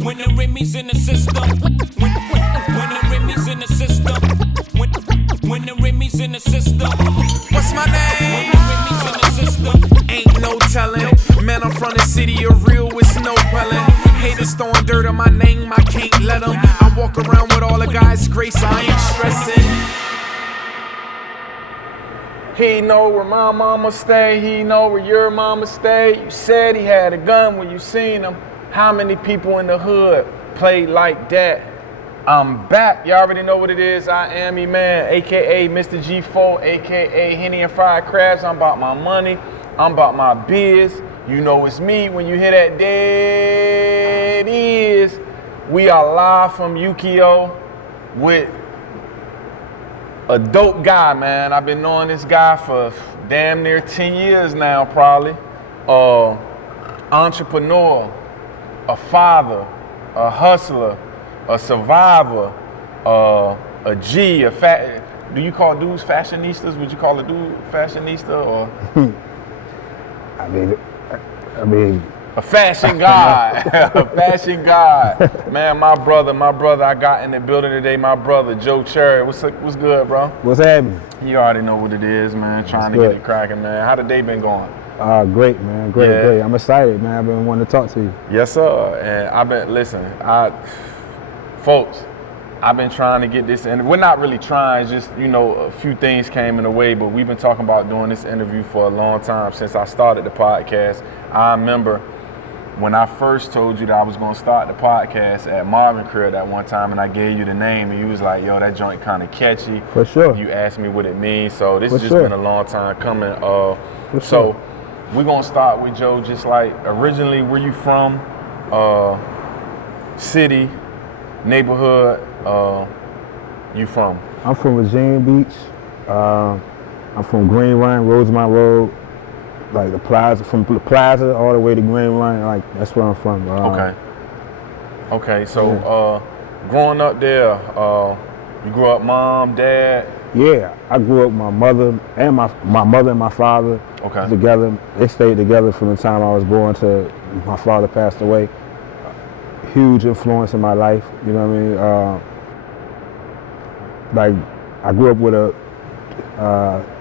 When the Remy's in the system. When the Remy's in the system. When the Remy's in the system. What's my name? When the Remy's in the system. Ain't no telling. Man, I'm from the city of real with snow quelling. Haters throwing dirt on my name, I can't let them. I walk around with all the guys' grace, I ain't stressing. He know where my mama stay, he know where your mama stay. You said he had a gun when you seen him. How many people in the hood played like that? I'm back, y'all already know what it is. I am man, aka Mr. G4, aka Henny and Fried Crabs. I'm about my money, I'm about my biz. You know it's me when you hear that dead is. We are live from Yukio with a dope guy, man. I've been knowing this guy for damn near 10 years now, probably. Entrepreneur, a father, a hustler, a survivor, a G, do you call dudes fashionistas? Would you call a dude fashionista or? I mean, a fashion god, a fashion god. Man, my brother, I got in the building today. My brother, Joe Cherry. What's good, bro? What's happening? You already know what it is, man. Trying to get it cracking, man. How the day been going? Great, man. Great. I'm excited, man. I've been wanting to talk to you. Yes, sir. And folks, I've been trying to get this in. We're not really trying, just, a few things came in the way, but we've been talking about doing this interview for a long time since I started the podcast. I remember when I first told you that I was going to start the podcast at Marvin Crib that one time, and I gave you the name, and you was like, yo, that joint kind of catchy. For sure. You asked me what it means, so this has just sure. been a long time coming. Sure. We're going to start with Joe, just like originally, where you from, city, neighborhood, you from? I'm from Virginia Beach. I'm from Green Run, Rosemont Road, like the plaza, from the plaza all the way to Green Run, like that's where I'm from. Okay, so growing up there, you grew up mom, dad? Yeah, I grew up with my mother and my father together. They stayed together from the time I was born to my father passed away. Huge influence in my life, you know what I mean? Like, I grew up with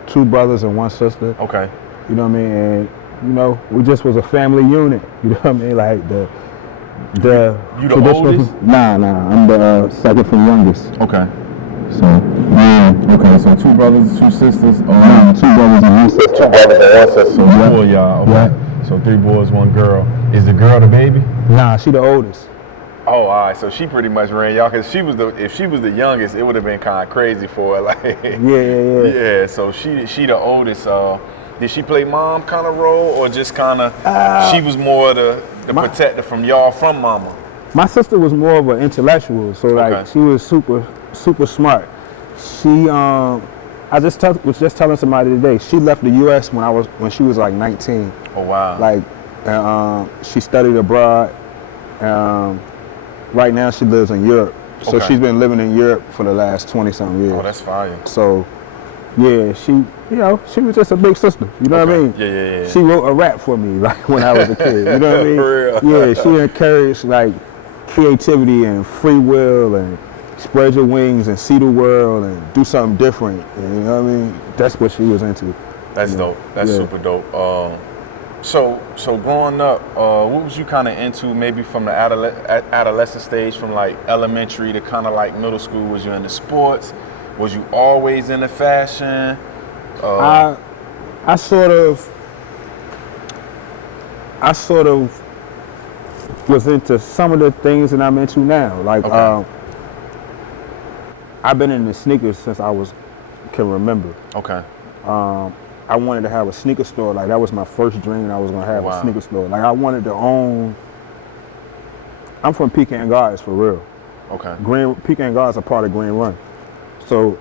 two brothers and one sister. Okay. You know what I mean? And, we just was a family unit. You know what I mean? Like, You the oldest? Nah, I'm the second from youngest. Okay. So, okay, so two brothers, two sisters. Two brothers and one sister. Two brothers and one sister. So four y'all. Okay. Yeah. So 3 boys, 1 girl. Is the girl the baby? Nah, she the oldest. Oh, all right. So she pretty much ran y'all, because if she was the youngest, it would have been kind of crazy for her. Like, Yeah. Yeah. So she the oldest. Did she play mom kind of role, or just kind of she was more the protector from y'all from mama? My sister was more of an intellectual, so like she was super smart. She I was just telling somebody today. She left the U.S. when she was like 19. Oh wow! Like she studied abroad. Right now she lives in Europe. So she's been living in Europe for the last 20-something years. Oh, that's fire. So yeah, she was just a big sister. You know what I mean? Yeah. She wrote a rap for me like when I was a kid. You know what I mean? For real. Yeah, she encouraged like creativity and free will and spread your wings and see the world and do something different. You know what I mean? That's what she was into. That's dope. That's super dope. So growing up, what was you kind of into maybe from the adolescent stage, from like elementary to kind of like middle school? Was you into sports? Was you always into fashion? I sort of was into some of the things that I'm into now. Like I've been into sneakers since I can remember. Okay. I wanted to have a sneaker store. Like that was my first dream. I was gonna have a sneaker store. Like I wanted to own. I'm from Pecan Gardens for real. Okay. Pecan Gardens are part of Green Run. So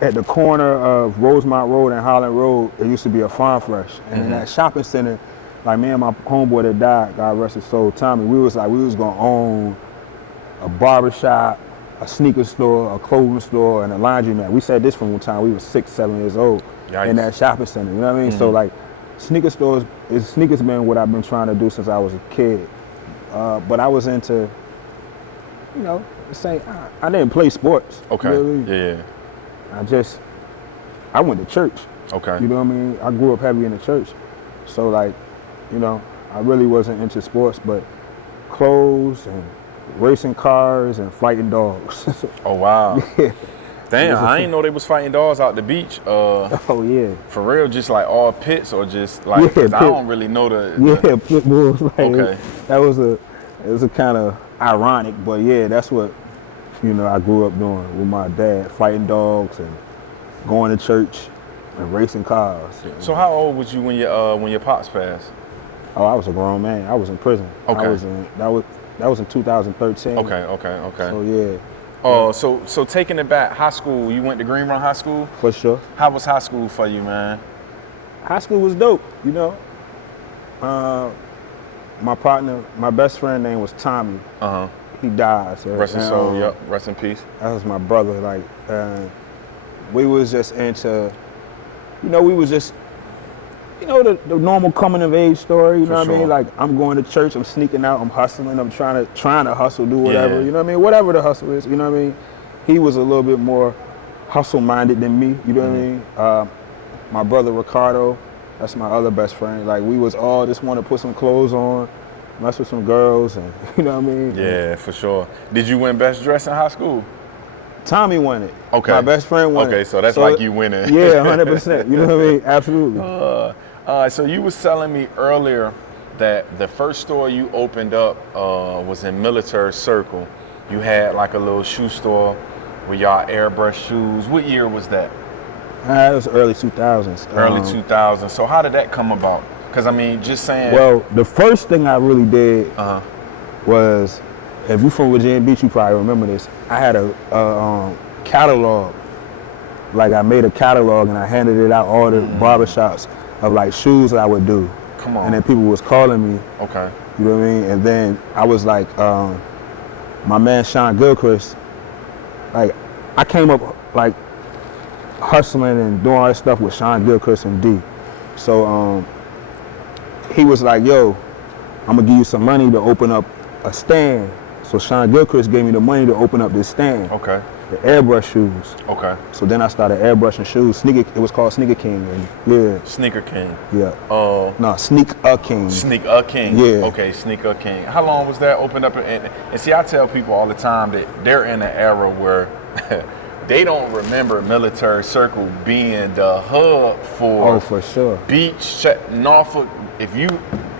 at the corner of Rosemont Road and Holland Road, there used to be a Farm Fresh. And in that shopping center, like me and my homeboy that died, God rest his soul, Tommy, we was gonna own a barbershop, a sneaker store, a clothing store, and a laundromat. We said this from the time we were 6, 7 years old. Yikes. In that shopping center, you know what I mean? So like, sneakers been what I've been trying to do since I was a kid. But I was into, you know, I didn't play sports. Okay. You know what I mean? Yeah. I went to church. Okay. You know what I mean? I grew up heavy in the church. So like, you know, I really wasn't into sports, but clothes and racing cars and fighting dogs. Oh wow. Yeah. Damn, I didn't know they was fighting dogs out the beach. Oh yeah. For real, just like all pits or just like, Yeah, 'cause I pit. don't really know the Yeah, pit bulls. Like, Okay. It was a kind of ironic, but yeah, that's what, you know, I grew up doing with my dad, fighting dogs and going to church and racing cars. So how old was you when your pops passed? Oh, I was a grown man. I was in prison. Okay. That was in 2013. Okay. So yeah. So taking it back, high school, you went to Green Run High School? For sure. How was high school for you, man? High school was dope, you know. My partner, my best friend name was Tommy. Uh-huh. He died. So, Rest in soul, yep. Rest in peace. That was my brother. Like, we was just into, you know, we was just, you know, the normal coming of age story. You know what I sure. mean? Like, I'm going to church, I'm sneaking out, I'm hustling, I'm trying to hustle, do whatever. Yeah. You know what I mean? Whatever the hustle is. You know what I mean? He was a little bit more hustle-minded than me. You know what I mean? My brother Ricardo, that's my other best friend. Like, we was all just want to put some clothes on, mess with some girls, and you know what I mean? Yeah, for sure. Did you win best dress in high school? Tommy won it. Okay. My best friend won it. Okay, so that's like you winning. Yeah, 100%. You know what I mean? Absolutely. So you was telling me earlier that the first store you opened up was in Military Circle. You had like a little shoe store with y'all airbrush shoes. What year was that? It was early 2000s. Early 2000s. So how did that come about? Because I mean, just saying. Well, the first thing I really did was, if you're from Virginia Beach, you probably remember this. I had a catalog. Like, I made a catalog and I handed it out all the barbershops of like shoes that I would do. Come on. And then people was calling me. Okay. You know what I mean? And then I was like, my man Sean Gilchrist, like, I came up like hustling and doing all this stuff with Sean Gilchrist and D. So he was like, yo, I'm gonna give you some money to open up a stand. So Sean Gilchrist gave me the money to open up this stand. Okay. The airbrush shoes. Okay. So then I started airbrushing shoes. It was called Sneaker King. And yeah. Sneaker King. Yeah. No, Sneak a King. Sneak a King. Yeah. Okay, Sneak a King. How long was that opened up? And see, I tell people all the time that they're in an era where they don't remember Military Circle being the hub for for sure. Beach, Norfolk. If you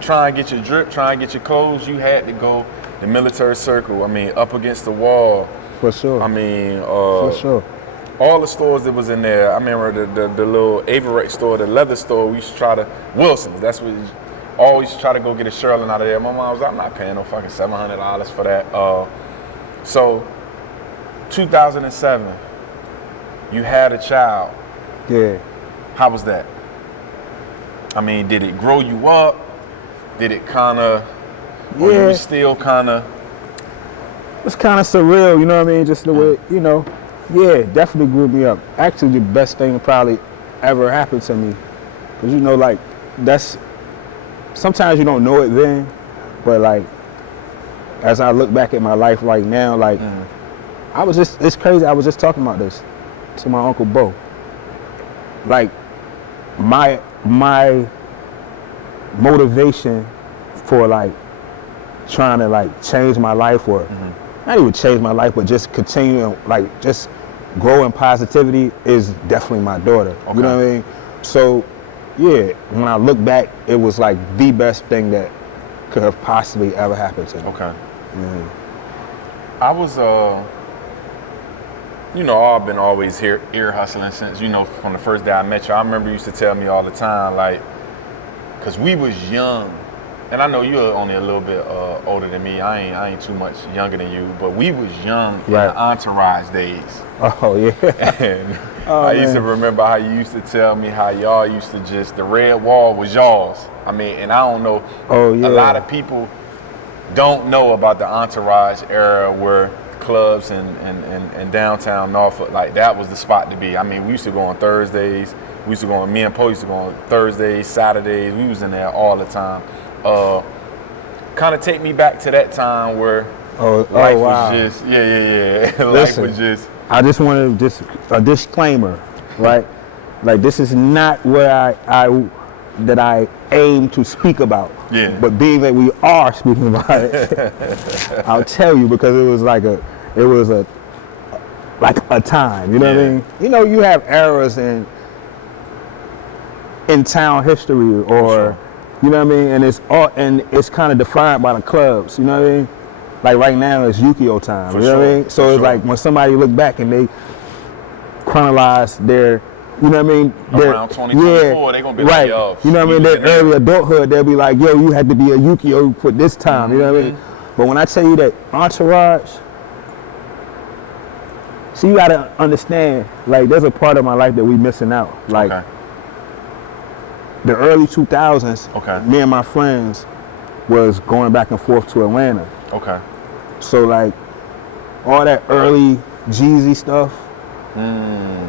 try and get your drip, try and get your clothes, you had to go to Military Circle. I mean, up against the wall. For sure. I mean, for sure. All the stores that was in there. I remember the little Averex store, the leather store. We used to try to Wilson's. That's what always try to go get a Sherlin out of there. My mom was like, I'm not paying no fucking $700 for that. So 2007, you had a child. Yeah. How was that? I mean, did it grow you up? Did it kind of? Yeah. Or you was still kind of? It's kind of surreal, you know what I mean? Just the way, you know, yeah, definitely grew me up. Actually, the best thing probably ever happened to me. Because, you know, like, that's, sometimes you don't know it then, but like, as I look back at my life right now, like, it's crazy, I was just talking about this to my Uncle Bo. Like, my motivation for like, trying to like change my life or not even change my life, but just continue like just grow in positivity is definitely my daughter. Okay. You know what I mean? So yeah, when I look back, it was like the best thing that could have possibly ever happened to me. Okay. Mm-hmm. I was you know, I've been always here ear hustling since, you know, from the first day I met you. I remember you used to tell me all the time, like, cause we was young. And I know you're only a little bit older than me. I ain't too much younger than you, but we was young in the Entourage days. Oh yeah. And I used to remember how you used to tell me how y'all used to just, the red wall was y'all's. I mean, and I don't know, a lot of people don't know about the Entourage era where clubs and downtown Norfolk, like that was the spot to be. I mean, we used to go on Thursdays. We used to go on, me and Poe used to go on Thursdays, Saturdays. We was in there all the time. kind of take me back to that time where Oh, life wow. was just, yeah. Life Listen, was just, I just want to a disclaimer, right? Like this is not where I aim to speak about. Yeah. But being that we are speaking about it, I'll tell you because it was like a time. You know what I mean? You know, you have eras in town history, or sure. you know what I mean, and it's kind of defined by the clubs. You know what I mean? Like right now it's Yu-Gi-Oh time. For You know what I mean? sure, So for it's sure. like when somebody look back and they chronologize their, you know what I mean? Around 2024, they gonna be like, right. yo, You know what I mean? he was Their in there. early adulthood, they'll be like, yo, you had to be a Yu-Gi-Oh for this time. You know what I mean? But when I tell you that Entourage, see, you gotta understand, like, there's a part of my life that we missing out. Like, Okay. the early 2000s, Okay. me and my friends was going back and forth to Atlanta. Okay. So, like, all that early Jeezy stuff,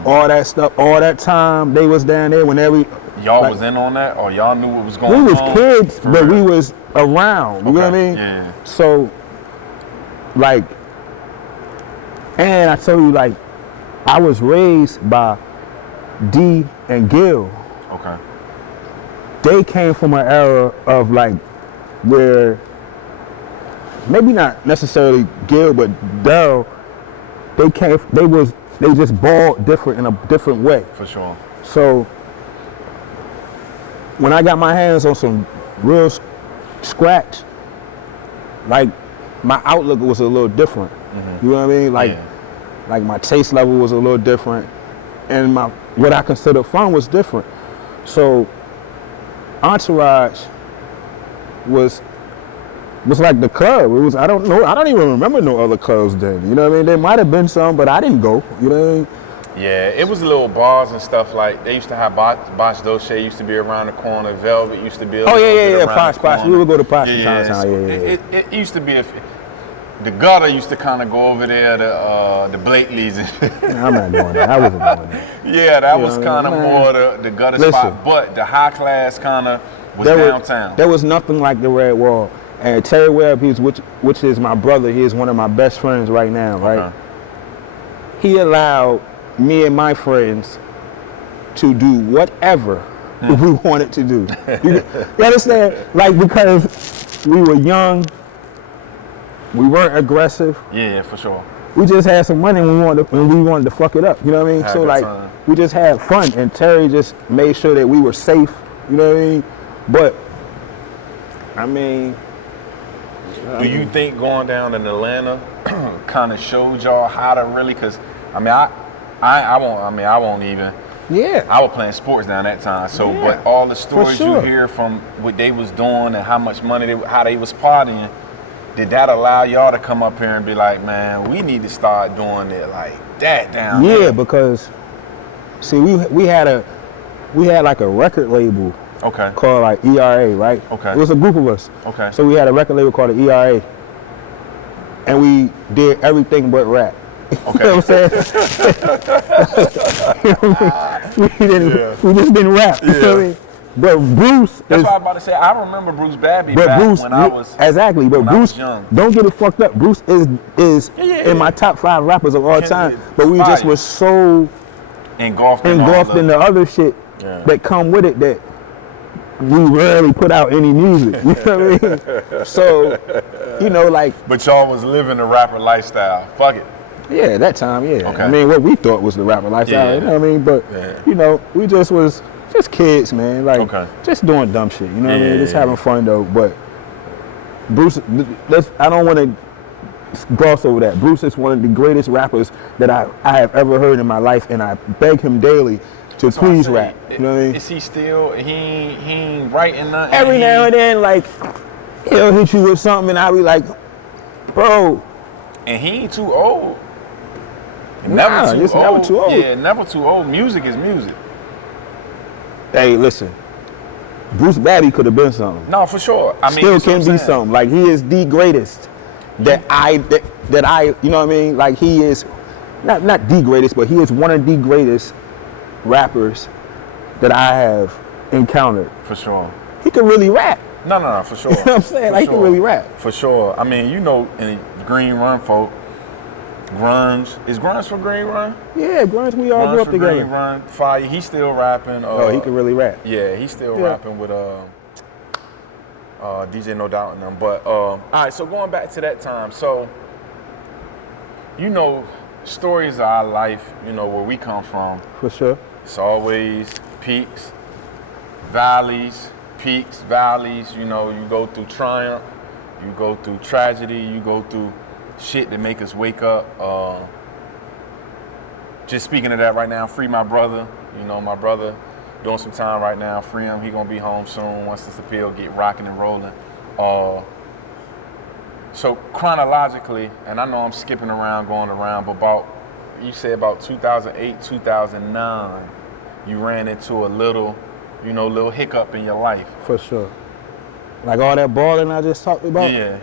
all that stuff, all that time they was down there whenever Y'all like, was in on that, or y'all knew what was going we on? was kids, For but real? we was around. You know what I Okay, mean? yeah. So, like, and I tell you, like, I was raised by D and Gil. Okay. They came from an era of like where maybe not necessarily Gil, but Daryl. They just balled different in a different way. For sure. So when I got my hands on some real scratch, like my outlook was a little different. You know what I mean? Like, Yeah. like my taste level was a little different, and what I considered fun was different. So Entourage was like the club. It was, I don't even remember no other clubs then. You know what I mean? There might have been some, but I didn't go. You know what I mean? Yeah, it was little bars and stuff like, they used to have Bosch Dolce used to be around the corner, Velvet used to be a Oh, little yeah, bit around Posh, the Posh. corner. We would go to Posh from Yeah, time to time. so Yeah. It used to be, the gutter used to kind of go over there, the Blakeleys and I'm not doing that. I wasn't doing that. yeah, that was Yeah, kind of man. more the gutter Listen. spot, but the high class kind of was downtown. There was nothing like the Red Wall. And Terry Webb, which is my brother, he is one of my best friends right now, right? Okay. He allowed me and my friends to do whatever we wanted to do. You understand? Like, because we were young, we weren't aggressive. Yeah, for sure. We just had some money when we wanted to fuck it up. You know what I mean? Had So good like, time. we just had fun, and Terry just made sure that we were safe. You know what I mean? But I mean, Do you think going down in Atlanta kind of showed y'all how to really? Cause I mean, I won't even. yeah. I was playing sports down that time, so Yeah, but all the stories sure. you hear from what they was doing and how much money how they was partying, did that allow y'all to come up here and be like, man, we need to start doing it like that down Yeah, there? because see, we had like a record label Okay. called like ERA, right? Okay. It was a group of us. Okay. So we had a record label called the ERA, and we did everything but rap. Okay. You know what I'm saying? You know what I mean? We just didn't rap. You know what I mean? But Bruce That's is, what I was about to say. I remember Bruce Babby but back Bruce, when I was exactly. But when I was Bruce, young. don't get it fucked up. Bruce is Yeah. in my top 5 rappers of all Can- time. But we just fire. was so engulfed in engulfed in the other shit Yeah. that come with it that we rarely put out any music. You know what I mean? So, you know, like, But y'all was living the rapper lifestyle. Fuck it. yeah, that time, yeah. Okay. I mean, what we thought was the rapper lifestyle, Yeah. you know what I mean? But, Yeah. you know, we just was just kids, man. Like, Okay. just doing dumb shit, you know what I Yeah, mean? Just yeah, having fun, though. But Bruce, I don't want to gloss over that. Bruce is one of the greatest rappers that I have ever heard in my life, and I beg him daily to That's what I please say. rap. You know what I mean? Is he still? He ain't writing nothing. Every now and then, like, he'll hit you with something, and I'll be like, bro, And he ain't too old. Nah, just never too old. Yeah, never too old. Music is music. hey, listen, Bruce Babby could have been something. No, for sure. I mean, Still that's what can I'm be saying. something. Like, he is the greatest that I, you know what I mean? Like, he is, not the greatest, but he is one of the greatest rappers that I have encountered. For sure. He could really rap. No, for sure. You know what I'm saying? For Like, he sure. can really rap. For sure. I mean, you know, in the Green Run folk, Grunge. Is Grunge from Green Run? Yeah, Grunge, we all Grunge grew up from together. Green Run, Fire. He's still rapping. Oh, he can really rap. Yeah, he's still Yeah. rapping with DJ No Doubt and them. But all right, so going back to that time, so you know, stories of our life, you know, where we come from. For sure. It's always peaks, valleys, you know, you go through triumph, you go through tragedy, you go through shit that make us wake up. Just speaking of that right now, free my brother. You know, my brother doing some time right now, free him. He gonna be home soon once this appeal get rocking and rolling. So chronologically, and I know I'm skipping around, going around, but you say about 2008, 2009, you ran into a little hiccup in your life. For sure. Like all that balling I just talked about? Yeah.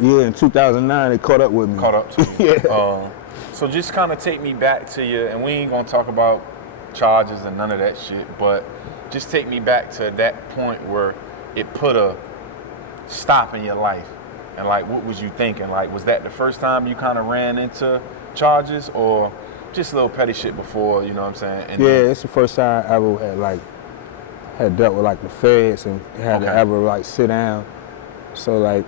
Yeah, in 2009, it caught up with me. Caught up to you. Yeah. So just kind of take me back to you, and we ain't gonna talk about charges and none of that shit, but just take me back to that point where it put a stop in your life. And like, what was you thinking? Like, was that the first time you kind of ran into charges, or just a little petty shit before, you know what I'm saying? And yeah, it's the first time I ever had dealt with like the feds and had to ever like sit down. So like,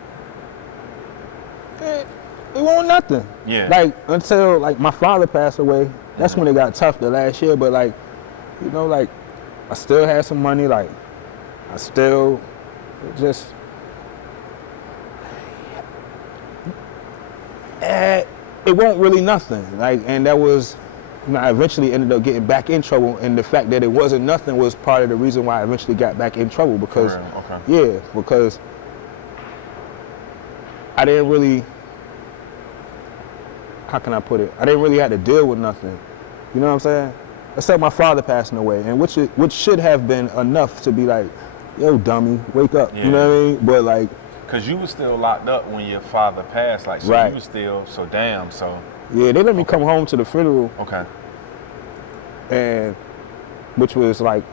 it wasn't nothing. Yeah. Like until like my father passed away, that's when it got tough the last year. But like, you know, like I still had some money. Like I still just. It won't really nothing. Like, and that was, you know, I eventually ended up getting back in trouble, and the fact that it wasn't nothing was part of the reason why I eventually got back in trouble because, yeah, because I didn't really, how can I put it? I didn't really have to deal with nothing. You know what I'm saying? Except my father passing away, and which should have been enough to be like, yo, dummy, wake up. Yeah. You know what I mean? But like. Cause you was still locked up when your father passed, like, so right. You was still, so damn, so. Yeah, they let me come home to the funeral. Okay. And, which was like,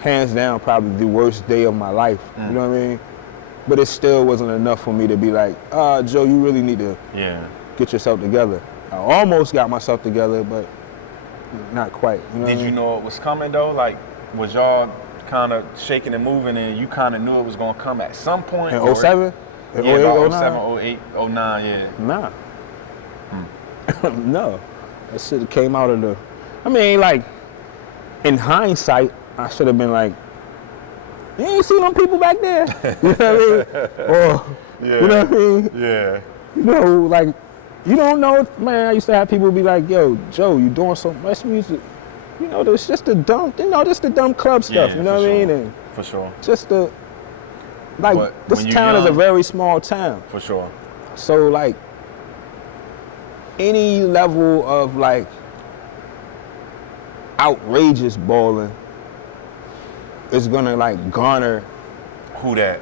hands down, probably the worst day of my life. You know what I mean? But it still wasn't enough for me to be like, Joe, you really need to get yourself together. I almost got myself together, but not quite. You know Did you know it was coming though? Like, was y'all kind of shaking and moving, and you kind of knew it was going to come at some point? In 07? Yeah, 08, about 09? 07, 08, 09, yeah. Nah. No. That shit came out of the... I mean, like, in hindsight, I should have been like, you ain't see them people back there? You know what I mean? Or, you know what I mean? Yeah. You know, like, you don't know, man, I used to have people be like, yo, Joe, you doing so much music. You know, it's just the dumb, just the dumb club stuff, you know what I mean? And for sure. just the, like, but this town is a very small town. For sure. So, like, any level of, like, outrageous balling is gonna, like, garner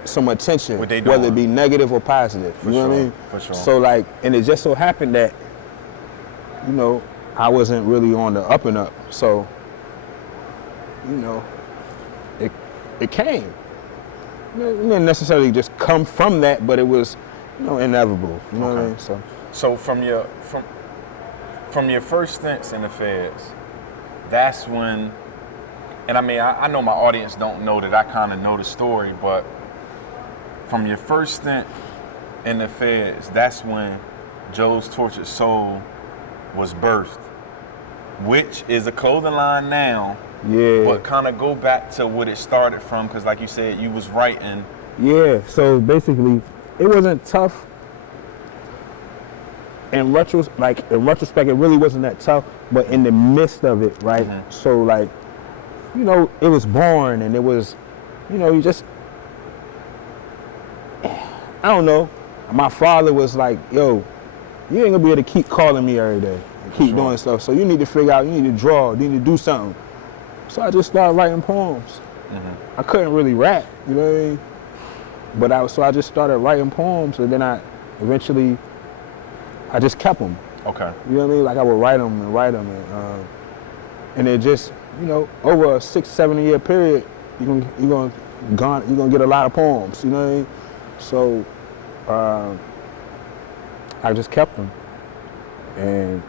some attention, what they doing? whether it be negative or positive. For you know sure. what I mean? For sure. So, like, and it just so happened that, you know, I wasn't really on the up and up. So, you know, it came. It didn't necessarily just come from that, but it was, you know, inevitable. You know what I mean? So from your first stints in the feds, that's when, and I mean, I know my audience don't know that I kind of know the story, but from your first stint in the feds, that's when Joe's Tortured Soul was birthed, which is a clothing line now. Yeah. But kind of go back to what it started from, because like you said, you was writing. Yeah, so basically, it wasn't tough. In retrospect, it really wasn't that tough, but in the midst of it, right? Mm-hmm. So like, you know, it was born, and it was, you know, you just, I don't know. My father was like, yo, you ain't gonna be able to keep calling me every day, keep doing stuff. So you need to figure out, you need to draw, you need to do something. So I just started writing poems. Mm-hmm. I couldn't really rap, you know what I mean? But I just started writing poems, and then I just kept them. Okay. You know what I mean? Like I would write them, and it just, you know, over a 6-7 year period, you're gonna gonna get a lot of poems. You know what I mean? So I just kept them, and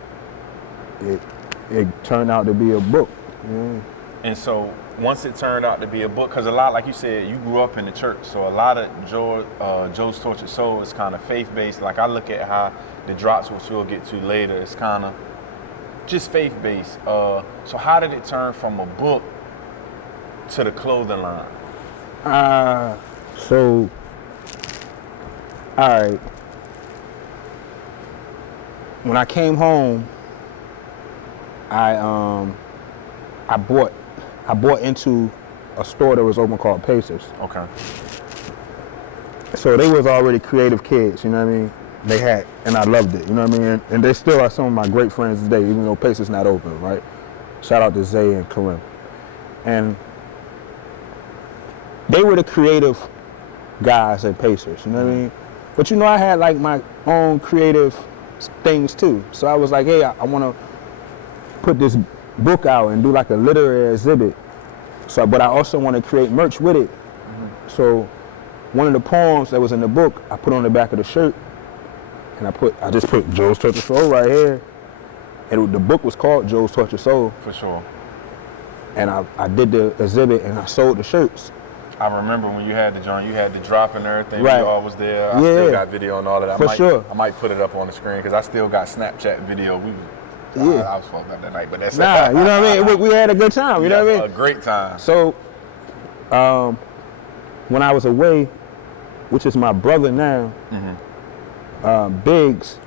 it turned out to be a book. Yeah. And so once it turned out to be a book, because a lot, like you said, you grew up in the church, so a lot of Joe's Tortured Soul is kind of faith-based. Like I look at how the drops, which we'll get to later, is kind of just faith-based. So how did it turn from a book to the clothing line? So, all right. When I came home, I bought into a store that was open called Pacers. Okay. So they was already creative kids, you know what I mean? They had, and I loved it, you know what I mean? And they still are some of my great friends today, even though Pacers not open, right? Shout out to Zay and Karim. And they were the creative guys at Pacers, you know what I mean? But you know, I had like my own creative things too. So I was like, hey, I want to put this book out and do like a literary exhibit. So, but I also want to create merch with it. So one of the poems that was in the book, I put on the back of the shirt, and I just put Joe's Tortured Soul right here. And the book was called Joe's Tortured Soul. For sure. And I did the exhibit and I sold the shirts. I remember when you had the joint, you had the drop and everything. Right. We all was there. I still got video and all of that. For sure. I might put it up on the screen because I still got Snapchat video. I was fucked up that night, but that's you know what I mean? We had a good time, you know what I mean? A great time. So, when I was away, which is my brother now, Biggs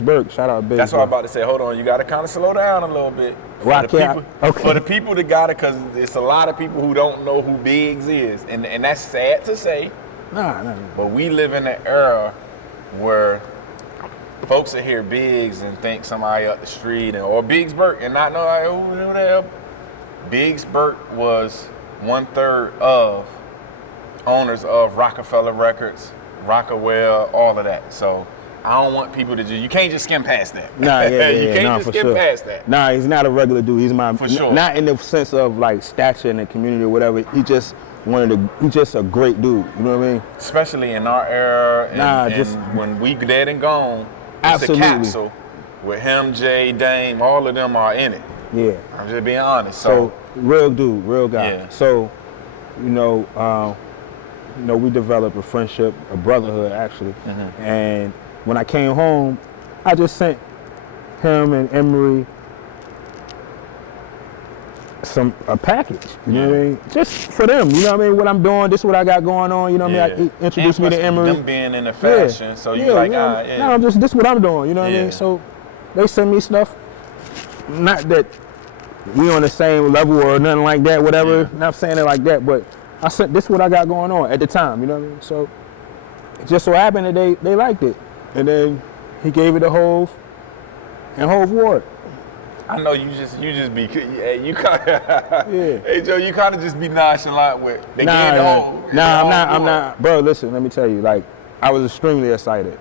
Burke, shout out Biggs. That's what I'm about to say. Hold on, you got to kind of slow down a little bit. Why can't I? Okay. For the people that got it, because it's a lot of people who don't know who Biggs is, and that's sad to say. Nah. But we live in an era where folks will hear Biggs and think somebody up the street, or Biggs Burke, and not know like, who the hell. Biggs Burke was 1/3 of owners of Rockefeller Records, Rockaware, all of that. So I don't want people to you can't just skim past that. Nah, you can't just skim past that. Nah, he's not a regular dude. He's For sure. Not in the sense of like stature in the community or whatever. He's just a great dude. You know what I mean? Especially in our era, and when we dead and gone, it's absolutely. a capsule with him, Jay, Dame, all of them are in it. Yeah. I'm just being honest. So real dude, real guy. Yeah. So, we developed a friendship, a brotherhood actually. And when I came home, I just sent him and Emery a package, you know what I mean? Just for them, you know what I mean? What I'm doing, this is what I got going on, you know what I mean? He introduced me to Emery. Them being in the fashion, so you like, No, this is what I'm doing, you know what I mean? So they send me stuff, not that we on the same level or nothing like that, whatever, not saying it like that, but I said, this is what I got going on at the time, you know what I mean? So it just so happened that they liked it. And then he gave it to Hove, and Hove wore it. I know you just be you kind of hey Joe, you kind of just be nonchalant with they gave it to Hove. I'm not, bro. Listen, let me tell you, like I was extremely excited.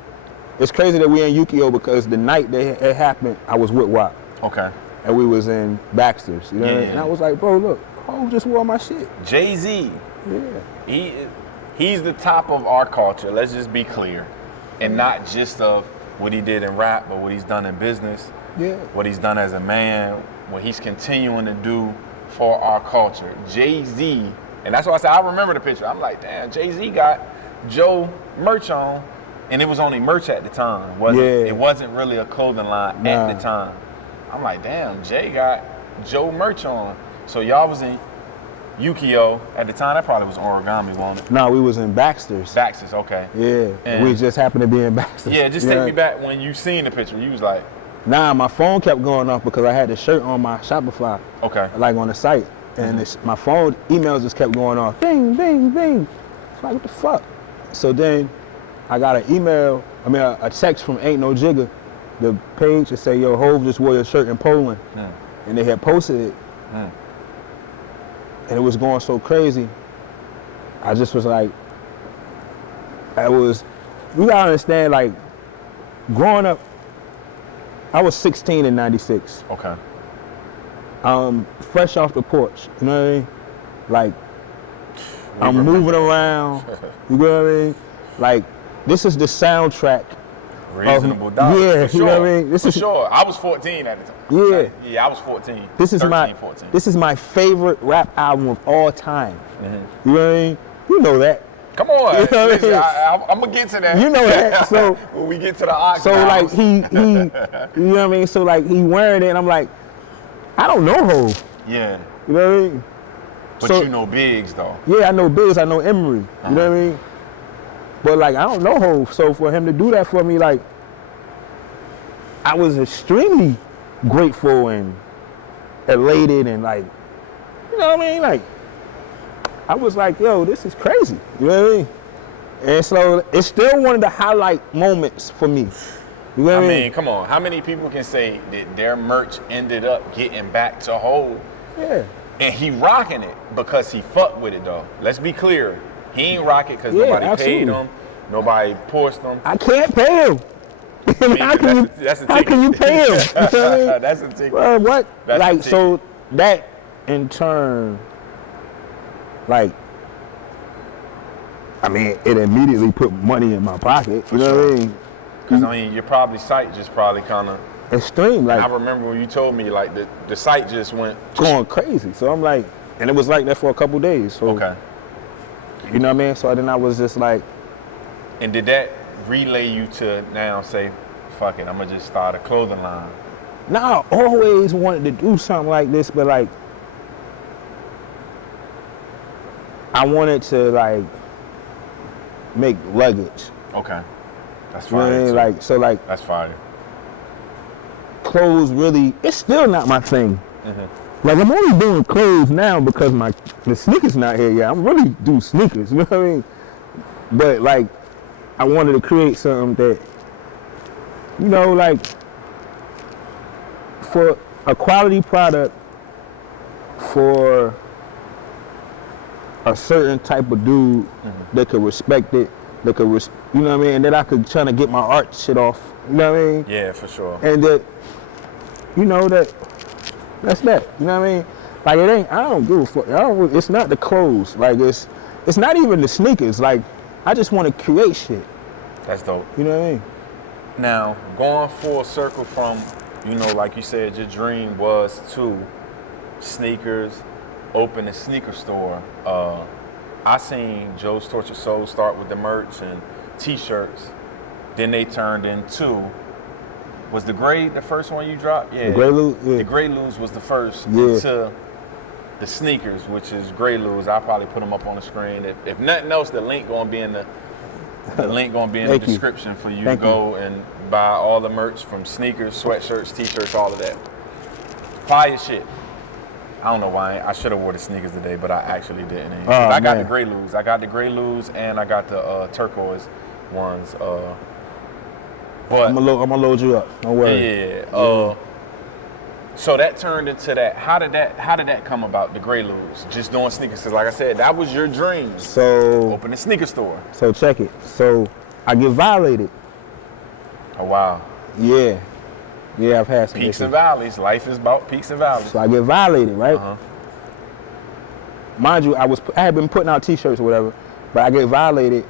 It's crazy that we in Yukio because the night that it happened, I was with WAP. Okay. And we was in Baxter's, you know what I mean? And I was like, bro, look, Hove just wore my shit. Jay-Z. Yeah. He's the top of our culture. Let's just be clear. And not just of what he did in rap, but what he's done in business, what he's done as a man, what he's continuing to do for our culture. Jay-Z, and that's why I said, I remember the picture. I'm like, damn, Jay-Z got Joe merch on, and it was only merch at the time. It wasn't really a clothing line at the time. I'm like, damn, Jay got Joe merch on. So y'all was in Yukio at the time. That probably was Origami, wasn't it? No, we was in Baxter's. Baxter's, okay. Yeah, and we just happened to be in Baxter's. Yeah, just take me back when you seen the picture. You was like, nah, my phone kept going off because I had the shirt on my Shopify. Okay. Like on the site, and my phone emails just kept going off. Ding, ding, ding. It's like, what the fuck? So then I got an email. A text from Ain't No Jigger, the page that say, yo, Hove just wore your shirt in Poland, and they had posted it. And it was going so crazy. I just was like, we gotta understand, like, growing up, I was 16 in '96. Okay. Fresh off the porch, you know what I mean? Like, I'm moving around. You know what I mean? Like, this is the soundtrack. Reasonable doubt. Yeah, for you sure. know what I mean? This for is sure. I was 14 at the time. Yeah. Yeah, I was 14. This is 13, 14. this is my favorite rap album of all time. You know what I mean? You know that. Come on. You know what I Listen, mean? I'm gonna get to that. You know that. So when we get to the ox. so like he you know what I mean? So like he wearing it and I'm like, I don't know Hov. Yeah. You know what I mean? But So- you know Biggs though. Yeah, I know Biggs, I know Emery. You know what I mean? But like I don't know Hov. So for him to do that for me, like I was extremely grateful and elated and like, you know what I mean? Like I was like, yo, this is crazy. You know what I mean? And so it's still one of the highlight moments for me. You know what I I mean, come on. How many people can say that their merch ended up getting back to Hov? Yeah. And he rocking it because he fucked with it though. Let's be clear. He ain't rock it because Yeah, nobody absolutely. paid him. Nobody forced him. I can't pay him. I mean, how can you pay him? You know what I mean? That's a ticket. Well, what? That's like, the so that in turn, like, I mean, it immediately put money in my pocket. You know what I mean? Because I mean, your probably site just probably kind of. Extreme, like I remember when you told me like the site just went. going crazy. So I'm like, and it was like that for a couple days. So, Okay. you know what I mean? So then I was just like, And did that relay you to now say, fuck it, I'm gonna just start a clothing line? nah, I always wanted to do something like this, but like, I wanted to like make luggage. Okay. That's You know what I fire. mean? too. Like, so like That's fire. clothes really, it's still not my thing. Like I'm only doing clothes now because the sneakers not here yet. I'm really do sneakers, you know what I mean? But like, I wanted to create something that, you know, like for a quality product for a certain type of dude that could respect it, that could, you know what I mean? And that I could try to get my art shit off, you know what I mean? Yeah, for sure. And that, you know, that's that. You know what I mean? Like it ain't. I don't give a fuck. It's not the clothes. Like it's not even the sneakers. Like I just want to create shit. That's dope. You know what I mean? Now, going full circle from, you know, like you said, your dream was to sneakers, open a sneaker store. I seen Joe's Tortured Soul start with the merch and t-shirts. Then they turned into, was the Gray the first one you dropped? Yeah. The Grey Lose, yeah. The Grey Lose was the first Yeah. into the sneakers, which is Grey Lose. I'll probably put them up on the screen. If nothing else, the link gonna be in the Thank you. description for you Thank to go and buy all the merch from sneakers, sweatshirts, t-shirts, all of that. Fire shit. I don't know why. I should have wore the sneakers today, but I actually didn't. Oh, I got man. the Grey Lose. I got the Grey Lose and I got the turquoise ones. But I'm gonna load you up. Don't worry. yeah. So that turned into that. How did that come about? The Grey Lose, just doing sneakers. 'Cause like I said, that was your dream. So Open a sneaker store. check it. So I get violated. Oh wow. Yeah. Yeah, I've had some Peaks issues. and valleys. Life is about peaks and valleys. So I get violated, right? Uh-huh. Mind you, I had been putting out t-shirts or whatever, but I get violated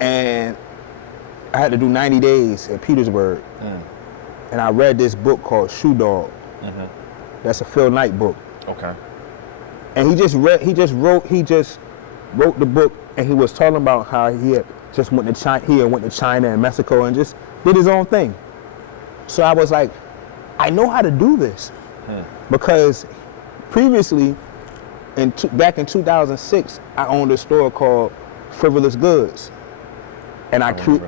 and I had to do 90 days at Petersburg. And I read this book called Shoe Dog. That's a Phil Knight book. Okay. And he just wrote the book and he was talking about how he had just went to China and Mexico and just did his own thing. So I was like, I know how to do this. Because previously, back in 2006, I owned a store called Frivolous Goods. And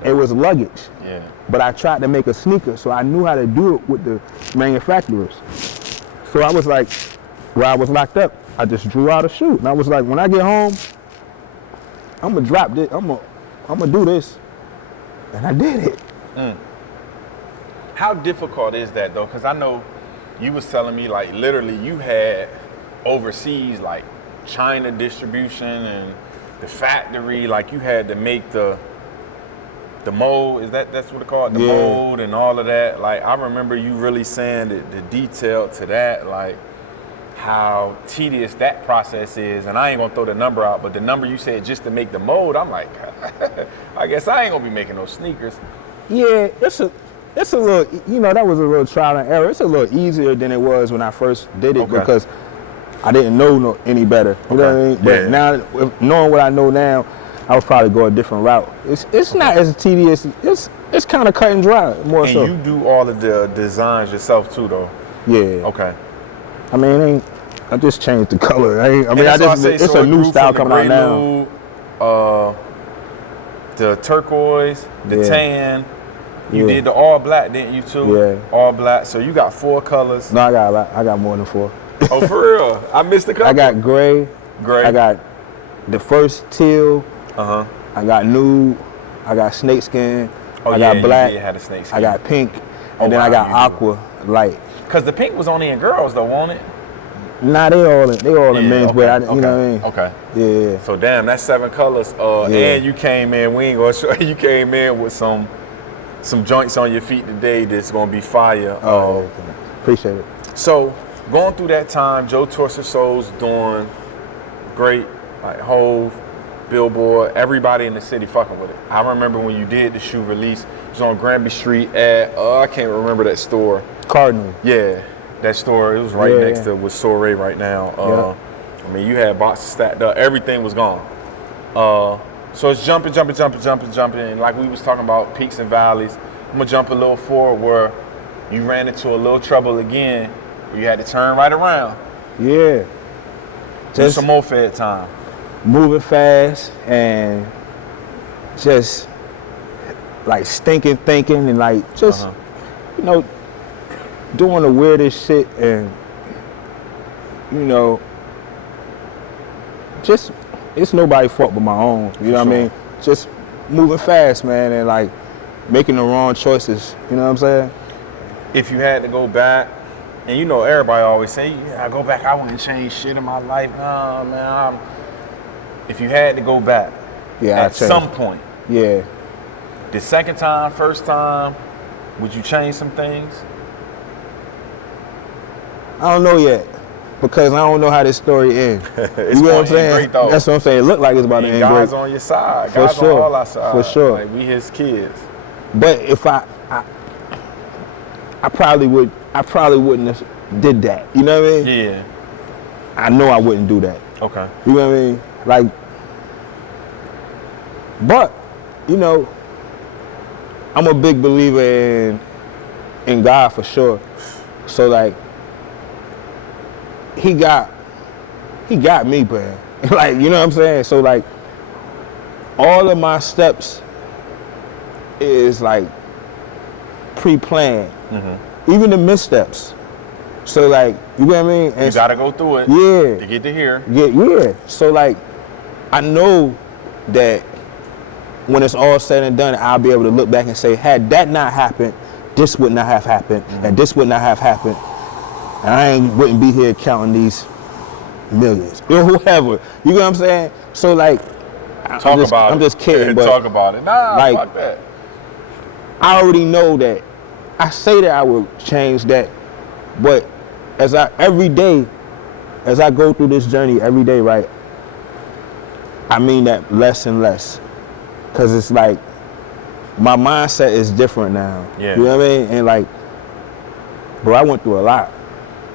it was luggage. Yeah. But I tried to make a sneaker, so I knew how to do it with the manufacturers. So I was like, while I was locked up, I just drew out a shoe. And I was like, when I get home, I'm gonna drop this, I'm gonna do this. And I did it. How difficult is that though? Because I know you was telling me like literally you had overseas like China distribution and the factory, like you had to make the mold, that's what it called? The Yeah. mold and all of that. Like I remember you really saying the detail to that. Like how tedious that process is, and I ain't gonna throw the number out, but the number you said just to make the mold, I'm like, I guess I ain't gonna be making those sneakers. Yeah, it's a little, that was a little trial and error. It's a little easier than it was when I first did it because I didn't know any better. You know what I mean? But now, knowing what I know now, I would probably go a different route. It's not as tedious. It's kind of cut and dry, more so. And you do all of the designs yourself too, though? Yeah. Okay. I mean, I just changed the color. It's so a new style coming out now. The turquoise, the tan. You did the all black, didn't you too? Yeah. All black. So you got 4 colors. No, I got a lot. I got more than 4. Oh, for real? I missed the color. I got gray. Gray. I got the first teal. Uh-huh. I got nude. I got snakeskin. Oh, I got black. You did have the snakeskin. I got pink. And then I got aqua light. Cause the pink was only in girls though, wasn't it? Nah, they all in men's, but you know what I mean? Okay. Yeah. So damn, that's 7 colors. And you came in, we ain't gonna show you came in with some joints on your feet today that's gonna be fire. Okay. Appreciate it. So going through that time, Joe Torture Soul's doing great, like Hove, Billboard, everybody in the city fucking with it. I remember when you did the shoe release, it was on Granby Street at, I can't remember that store. Cardinal. Yeah, that store, it was right next to with Soiree right now. I mean, you had boxes stacked up, everything was gone. So it's jumping, and like we was talking about peaks and valleys. I'm gonna jump a little forward where you ran into a little trouble again. You had to turn right around. Yeah. Just some more Fed time. Moving fast and just like stinking thinking and like just, doing the weirdest shit and, just, it's nobody's fault but my own. You know what I mean? Just moving fast, man, and like making the wrong choices. You know what I'm saying? If you had to go back, and everybody always say, I go back, I wouldn't change shit in my life. Nah, man. If you had to go back at some point, the second time, first time, would you change some things? I don't know yet, because I don't know how this story ends. You know what I'm saying? Great, though. That's what I'm saying. It looked like it's about to end God's great. on your side. For God's sure. on all our sides. For sure. Like, we his kids. But if I probably wouldn't have did that. You know what I mean? Yeah. I know I wouldn't do that. Okay. You know what I mean? Like, but, I'm a big believer in God for sure. So like, he got me, man. Like, you know what I'm saying? So like, all of my steps is like pre-planned. Mm-hmm. Even the missteps. So like, you know what I mean? And you gotta go through it. Yeah. To get to here. Yeah. So like, I know that when it's all said and done, I'll be able to look back and say, had that not happened, this would not have happened, and this would not have happened. And I wouldn't be here counting these millions or whoever. You know what I'm saying? So like, I'm just kidding. But talk about it. Nah, like, fuck that. I already know that. I say that I will change that, but every day, as I go through this journey every day, right? I mean that less and less, cause it's like my mindset is different now. Yeah. You know what I mean? And like, bro, I went through a lot.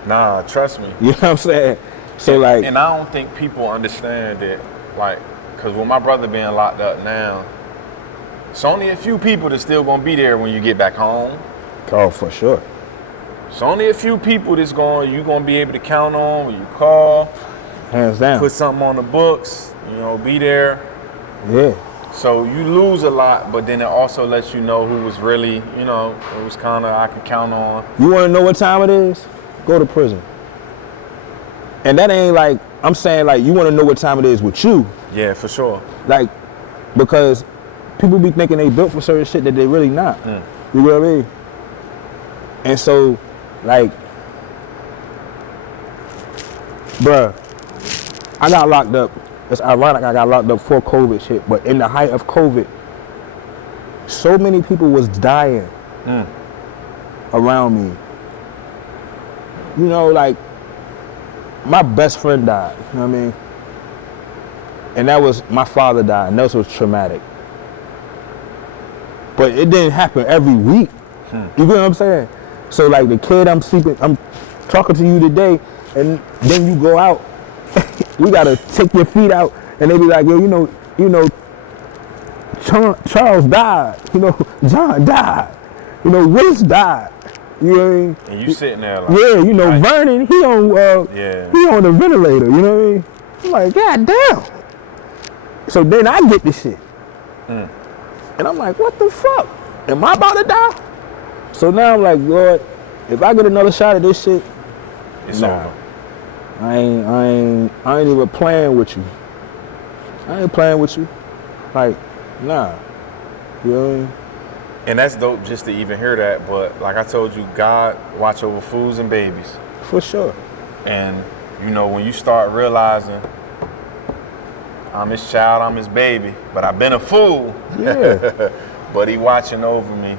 Nah, trust me. You know what I'm saying? So like, and I don't think people understand it, like, cause with my brother being locked up now, it's only a few people that's still gonna be there when you get back home. Oh, for sure. It's only a few people that's you gonna be able to count on when you call. Hands down. Put something on the books, be there. Yeah. So you lose a lot, but then it also lets you know who was really, it was kind of I could count on. You want to know what time it is? Go to prison. And that ain't like, I'm saying like, you want to know what time it is with you. Yeah, for sure. Like, because people be thinking they built for certain shit that they really not. You know what I mean? And so, like, bruh, I got locked up. It's ironic I got locked up for COVID shit, but in the height of COVID, so many people was dying around me. Like, my best friend died. You know what I mean? And that was, my father died, and that was traumatic. But it didn't happen every week. You get what I'm saying? So like the kid I'm talking to you today, and then you go out, we gotta take your feet out, and they be like, yo, you know, Charles died, you know, John died, you know, Willis died. You know what I mean? And you sitting there like, yeah, you know, right. Vernon, he on the ventilator, you know what I mean? I'm like, God damn. So then I get this shit. And I'm like, what the fuck? Am I about to die? So now I'm like, Lord, if I get another shot at this shit, it's over. I ain't even playing with you. I ain't playing with you. Like, nah. You know what I mean? And that's dope just to even hear that, but like I told you, God watch over fools and babies. For sure. And you know, when you start realizing I'm his child, I'm his baby, but I've been a fool. Yeah. But he watching over me.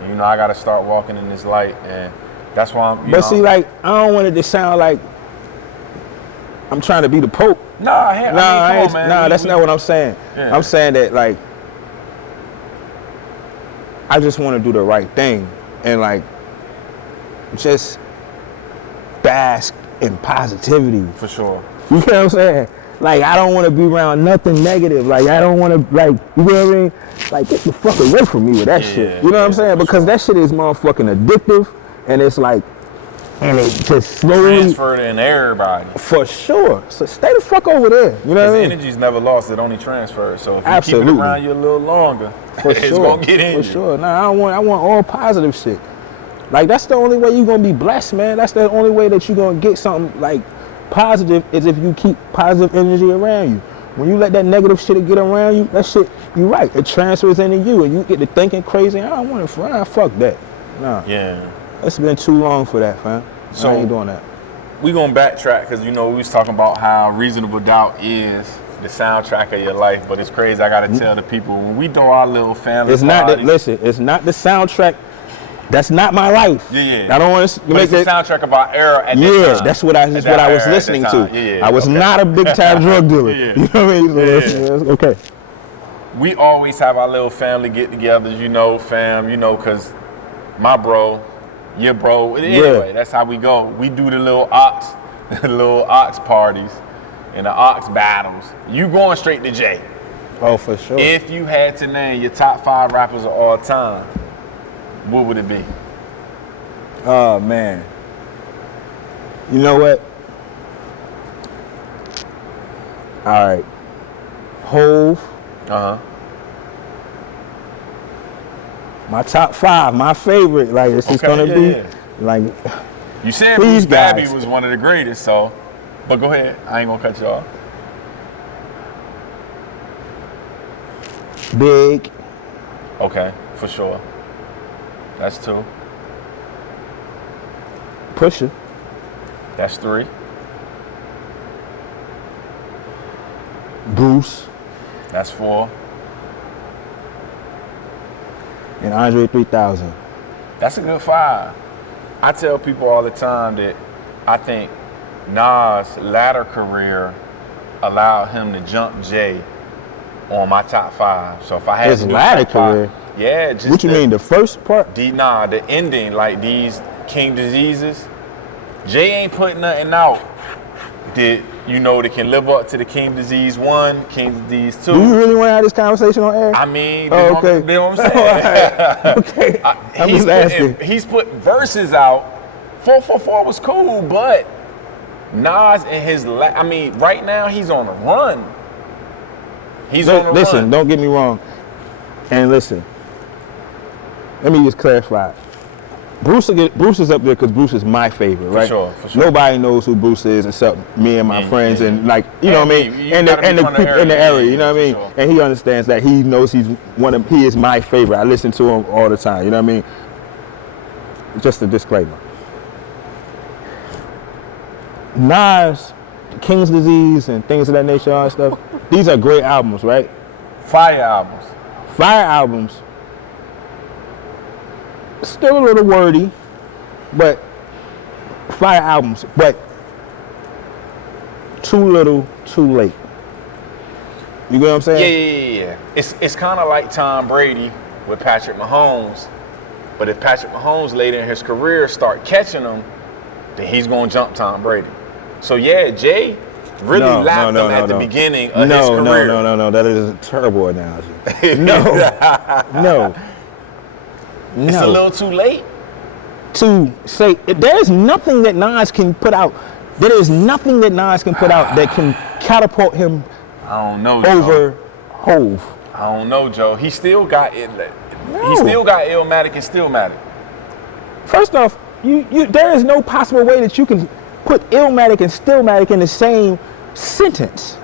And, you know, I gotta start walking in this light, and that's why I'm. But see, like, I don't want it to sound like I'm trying to be the Pope. Nah, come on, man. Nah, that's not what I'm saying. Yeah. I'm saying that, like, I just want to do the right thing and, like, just bask in positivity. For sure. You know what I'm saying? Like, I don't want to be around nothing negative. Like, I don't want to, like, you know what I mean? Like, get the fuck away from me with that shit. You know what I'm saying? Because that shit is motherfucking addictive, and it's like, and it just slowly transferred in everybody. For sure. So stay the fuck over there. You know what I mean? The energy's never lost, it only transfers. So if you Absolutely. keep it around you a little longer, it's gonna get in you. For sure. Nah, I want all positive shit. Like, that's the only way you're gonna be blessed, man. That's the only way that you're gonna get something like positive, is if you keep positive energy around you. When you let that negative shit get around you, that shit, you're right, it transfers into you, and you get to thinking crazy. I don't want to, fuck that. Nah. Yeah. It's been too long for that, fam. So I ain't doing that. We gonna backtrack, because you know we was talking about how Reasonable Doubt is the soundtrack of your life, but it's crazy. I gotta tell the people, when we do our little family it's parties, not listen, it's not the soundtrack. That's not my life. Yeah. I don't want to make the soundtrack of our era at that time. That's what I was listening to. Yeah, I was not a big time drug dealer. You know what I mean? So okay. We always have our little family get-togethers, you know, fam, you know, because my bro, your bro, anyway, that's how we go. We do the little ox parties and the ox battles. You going straight to J. Oh, for sure. If you had to name your top 5 rappers of all time, what would it be? Oh, man. You know what? All right. Hove. My top 5, my favorite. Like, it's just gonna be like. You said Bruce Babby was one of the greatest, so. But go ahead. I ain't gonna cut you off. Big. Okay, for sure. That's 2. Pusha. That's 3. Bruce. That's 4. And Andre 3000. That's a good 5. I tell people all the time that I think Nas' latter career allowed him to jump Jay on my top 5. So if I had his latter career. Yeah, just what you mean, the first part? The ending, like these King Diseases. Jay ain't putting nothing out that, you know, that can live up to the King Disease 1, King Disease 2. Do you really want to have this conversation on air? I mean, okay. You know what I'm saying? Okay. I'm just asking. He's put verses out. 444 was cool, but Nas and his, right now he's on a run. Listen, don't get me wrong. And listen, let me just clarify. Bruce is up there because Bruce is my favorite, right? For sure. Nobody knows who Bruce is except me and my friends, and like, you know what I mean, and the people in the area, you know what I mean. Sure. And he understands that. He knows he is my favorite. I listen to him all the time. You know what I mean? Just a disclaimer. Nas, King's Disease, and things of that nature, all that stuff. These are great albums, right? Fire albums. Still a little wordy, but fire albums. But too little, too late. You get what I'm saying? Yeah. It's kind of like Tom Brady with Patrick Mahomes. But if Patrick Mahomes later in his career start catching him, then he's going to jump Tom Brady. So yeah, Jay really lapped him at the beginning of his career. No. That is a terrible analogy. No. It's a little too late to say there's nothing that Nas can put out. There is nothing that Nas can put out that can catapult him over Hove. I don't know, Joe. He still got it. He still got Illmatic and Stillmatic. First off, there is no possible way that you can put Illmatic and Stillmatic in the same sentence.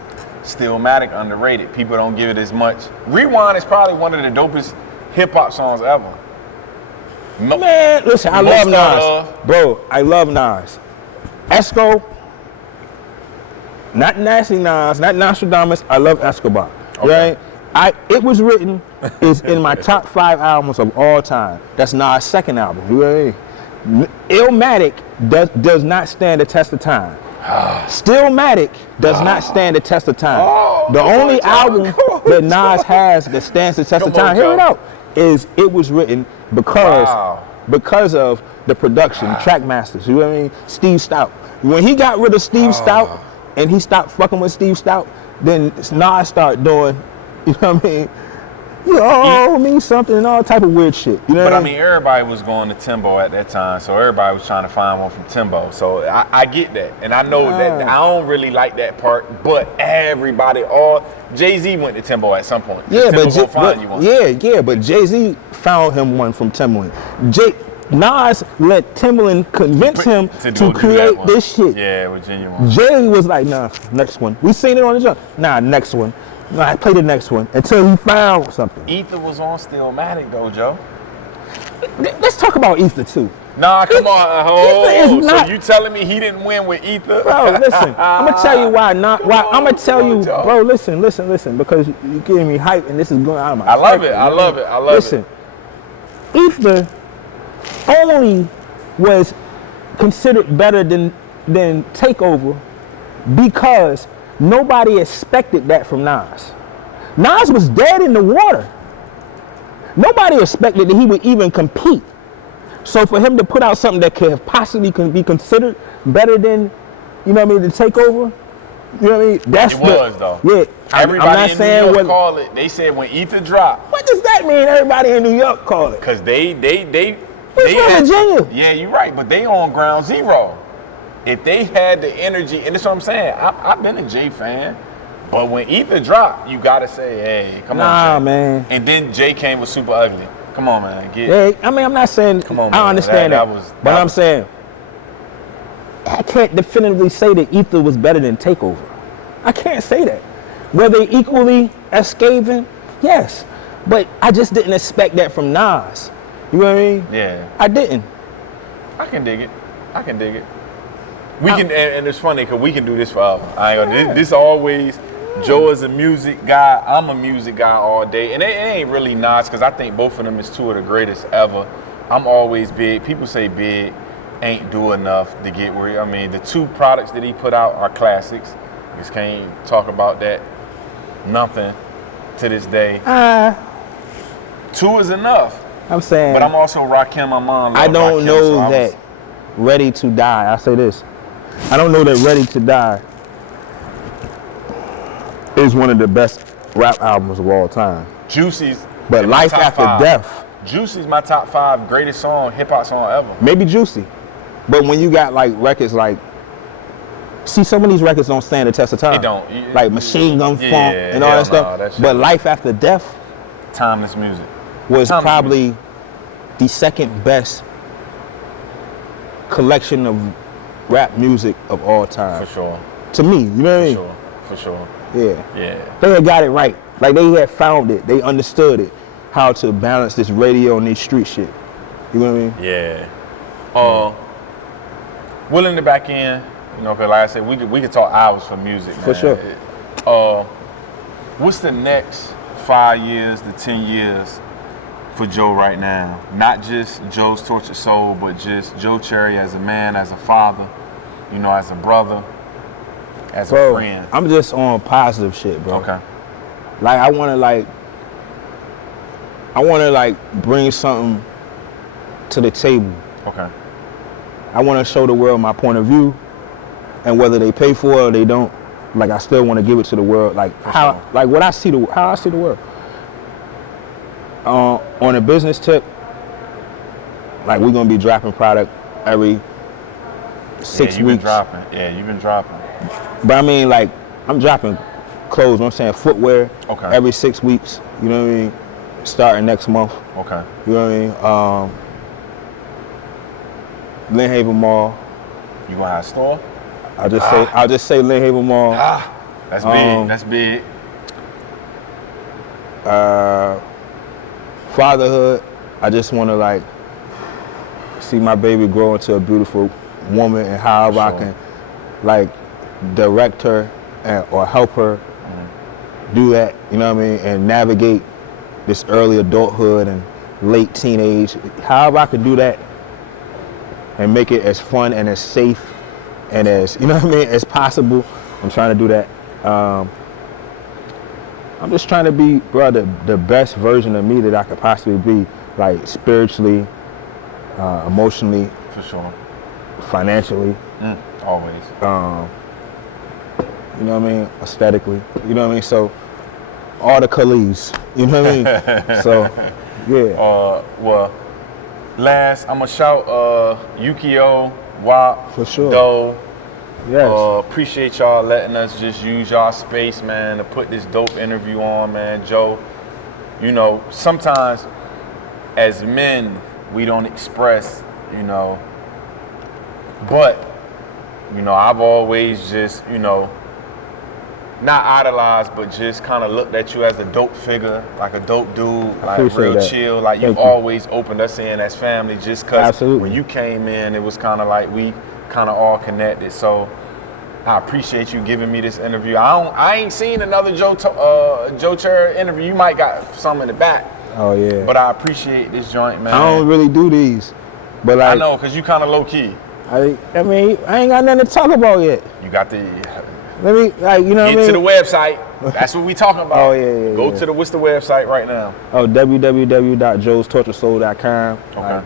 Stillmatic underrated. People don't give it as much. Rewind is probably one of the dopest hip hop songs ever. Man, listen, I love Nas. Bro, I love Nas. Esco, not Nasty Nas, not Nostradamus. I love Escobar. Okay. Right? It Was Written is in my top 5 albums of all time. That's Nas' second album. You know what I mean? Illmatic does not stand the test of time. Stillmatic does not stand the test of time. The only album that Nas has that stands the test of time, hear it out, is It Was Written because of the production, track masters. You know what I mean? Steve Stout. When he got rid of Steve Stout and he stopped fucking with Steve Stout, then Nas started doing, you know what I mean? You owe me something and all type of weird shit. You know but I mean, everybody was going to Timbo at that time, so everybody was trying to find one from Timbo. So I get that, and I know that I don't really like that part. But everybody, Jay-Z went to Timbo at some point. Yeah, but but Jay-Z found him one from Timbaland. Nas let Timbaland convince him to create this shit. Yeah, Virginia one. Jay was like, nah, next one. We seen it on the jump. Nah, next one. I play the next one until he found something. Ether was on Stillmatic though, Joe. Let's talk about Ether too. Nah, come on. So you telling me he didn't win with Ether? Bro, listen. I'm gonna tell you why not. I'm gonna tell you, bro. Listen, because you're giving me hype, and this is going out of my. I love it. Listen, Ether only was considered better than Takeover because nobody expected that from Nas. Nas was dead in the water. Nobody expected that he would even compete. So for him to put out something that could possibly be considered better than, you know what I mean, the Takeover, you know what I mean? That's though. Yeah. Everybody in New York call it. They said when Ether dropped. What does that mean? Everybody in New York call it? Because they from Virginia. Yeah, you're right, but they on ground zero. If they had the energy, and that's what I'm saying, I've been a Jay fan, but when Ether dropped, you gotta say, hey, come on, Jay. Man. And then Jay came with Super Ugly. Come on, man. I'm not saying, come on, man. I understand that, but I'm saying, I can't definitively say that Ether was better than Takeover. I can't say that. Were they equally as scathing? Yes, but I just didn't expect that from Nas. You know what I mean? Yeah. I didn't. I can dig it. We can, and it's funny because we can do this forever. I ain't gonna. This always. Joe is a music guy. I'm a music guy all day, and it ain't really Nas because I think both of them is two of the greatest ever. I'm always big. People say big ain't do enough to get where. I mean, the 2 products that he put out are classics. Just can't talk about that. Nothing to this day. 2 is enough. I'm saying. But I'm also Rakim. My mom. I don't Rakim, know that Ready to Die. I'll say this. I don't know that Ready to Die is one of the best rap albums of all time. Juicy's. But Life After Death. Juicy's my top 5 greatest hip hop song ever. Maybe Juicy. But when you got like records like, see, some of these records don't stand the test of time. It don't. Like Machine Gun Funk and all that stuff. But Life After Death. Timeless music. Was probably the second best collection of rap music of all time. For sure. To me, you know what I mean? For sure. Yeah. They had got it right. Like they had found it. They understood it. How to balance this radio and this street shit. You know what I mean? Yeah. Willing to back in, you know, because like I said, we could talk hours for music, man. For sure. What's the next 5 years to 10 years for Joe right now? Not just Joe's Tortured Soul, but just Joe Cherry as a man, as a father, you know, as a brother. as Bro, a friend? I'm just on positive shit, bro. Okay. Like I wanna bring something to the table. Okay. I wanna show the world my point of view, and whether they pay for it or they don't, like I still wanna give it to the world, like how I see the world. On a business tip, like we're gonna be dropping product every 6 you've weeks. You've been dropping. But I mean, like, I'm dropping clothes, I'm saying footwear Okay. every 6 weeks, you know what I mean? Starting next month, Okay. you know what I mean? Lynn Haven Mall, You gonna have a store? I'll just say Lynn Haven Mall. That's big. That's big. Fatherhood, I just wanna like see my baby grow into a beautiful woman, and however I sure. can like direct her or help her do that, you know what I mean, and navigate this early adulthood and late teenage. However I can do that and make it as fun and as safe and as, you know what I mean, as possible, I'm trying to do that. I'm just trying to be, bro, the best version of me that I could possibly be, like spiritually, emotionally, For sure. financially, Always. you know what I mean, aesthetically, you know what I mean, so all the Khalees, you know what I mean, so yeah. Well, last, I'm gonna shout Yukio, WAP, For sure. Doe. Yes. Appreciate y'all letting us just use y'all space, man, to put this dope interview on, man. Joe, you know, sometimes as men, we don't express, you know, but, you know, I've always just, you know, not idolized, but just kind of looked at you as a dope figure, like a dope dude, like appreciate real that. chill. Like you've Thank you. always opened us in as family, just because Absolutely. when you came in, it was kind of like we kind of all connected. So I appreciate you giving me this interview. I ain't seen another Joe Cherry interview. You might got some in the back, Oh yeah. but I appreciate this joint, man. I don't really do these, but like I know, cause you kind of low key. I mean, I ain't got nothing to talk about yet. You got the Let me, like, you know what I get mean? to the website. That's what we talking about. Oh, yeah. Go to what's the website right now? Oh, www.joestorturesoul.com. Okay. Like,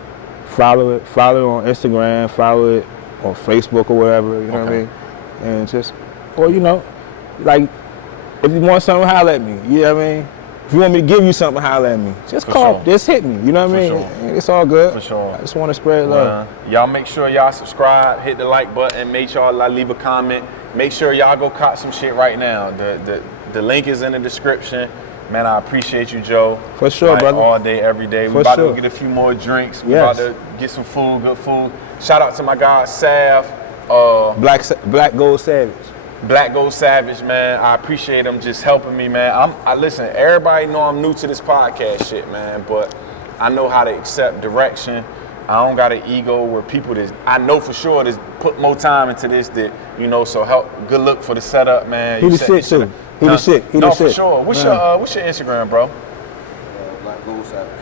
follow it on Instagram, follow it on Facebook or whatever, you know what I Okay. mean? And just, or you know, like, if you want something, holler at me, you know what I mean? If you want me to give you something, holler at me. Just For call, sure. just hit me, you know what I For mean? sure. It's all good. For sure. I just want to spread love. Y'all make sure y'all subscribe, hit the like button, make sure y'all leave a comment. Make sure y'all go cop some shit right now. The link is in the description. Man, I appreciate you, Joe. For sure, like, brother. All day, every day. We For about to sure. go get a few more drinks. We Yes. about to get some food, good food. Shout out to my guy, Sav. Black Gold Savage. Black Gold Savage, man. I appreciate him just helping me, man. I listen, everybody know I'm new to this podcast shit, man, but I know how to accept direction. I don't got an ego where people that I know for sure that put more time into this that, you know, so good luck for the setup, man. He You the set shit, this shit too. up. He the shit. He the No, for shit. sure. What's your Instagram, bro?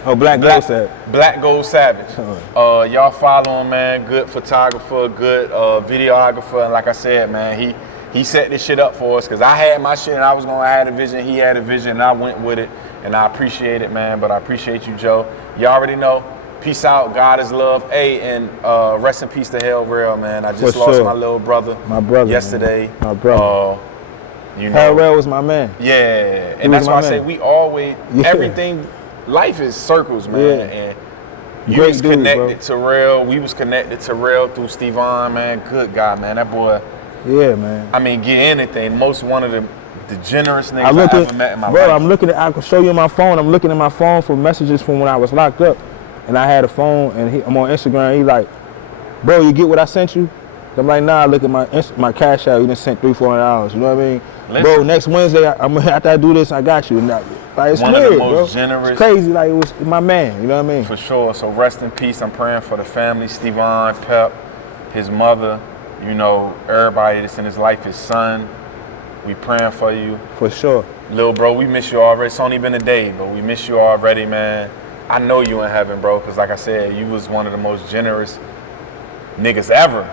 Oh, Black Gold Savage. Black Gold Savage. Y'all follow him, man. Good photographer, good videographer, and like I said, man, he set this shit up for us because I had my shit and I was gonna have a vision. He had a vision and I went with it, and I appreciate it, man. But I appreciate you, Joe. You already know. Peace out. God is love. Hey, and rest in peace to Hell Real, man. I just For lost sure. my little brother. My brother, yesterday. man. My brother. You know, Hell Rail was my man. yeah, He and was that's my why I man. say we always Yeah. everything. Life is circles, man. Yeah. And you Great was dude, connected to Real. We was connected to Real through Stevan, man. Good guy, man. That boy. Yeah, man. I mean, get anything. Most one of the generous niggas I look I at, ever met in my bro, life. I'm looking at, I can show you my phone. I'm looking at my phone for messages from when I was locked up. And I had a phone and I'm on Instagram. He like, bro, you get what I sent you? I'm like, nah, look at my cash out. You done sent $300-400. You know what I mean? Listen. Bro, next Wednesday, after I do this, I got you. And like, it's One weird, of the most bro. generous- It's crazy. Like, it was my man. You know what I mean? For sure. So rest in peace. I'm praying for the family, Stevan, Pep, his mother, you know, everybody that's in his life, his son. We praying for you. For sure. Lil bro, we miss you already. It's only been a day, but we miss you already, man. I know you in heaven, bro, because like I said, you was one of the most generous niggas ever.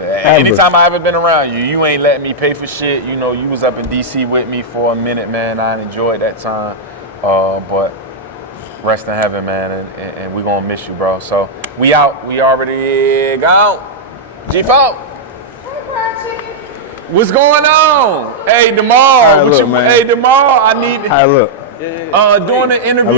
Anytime I ever been around you, you ain't letting me pay for shit. You know, you was up in DC with me for a minute, man. I enjoyed that time. But rest in heaven, man, and we gonna miss you, bro. So we out. We already gone. G4. What's going on? Hey, Demar. Hey, look, man. Hey, Demar. I need. Hey, look. Doing the interview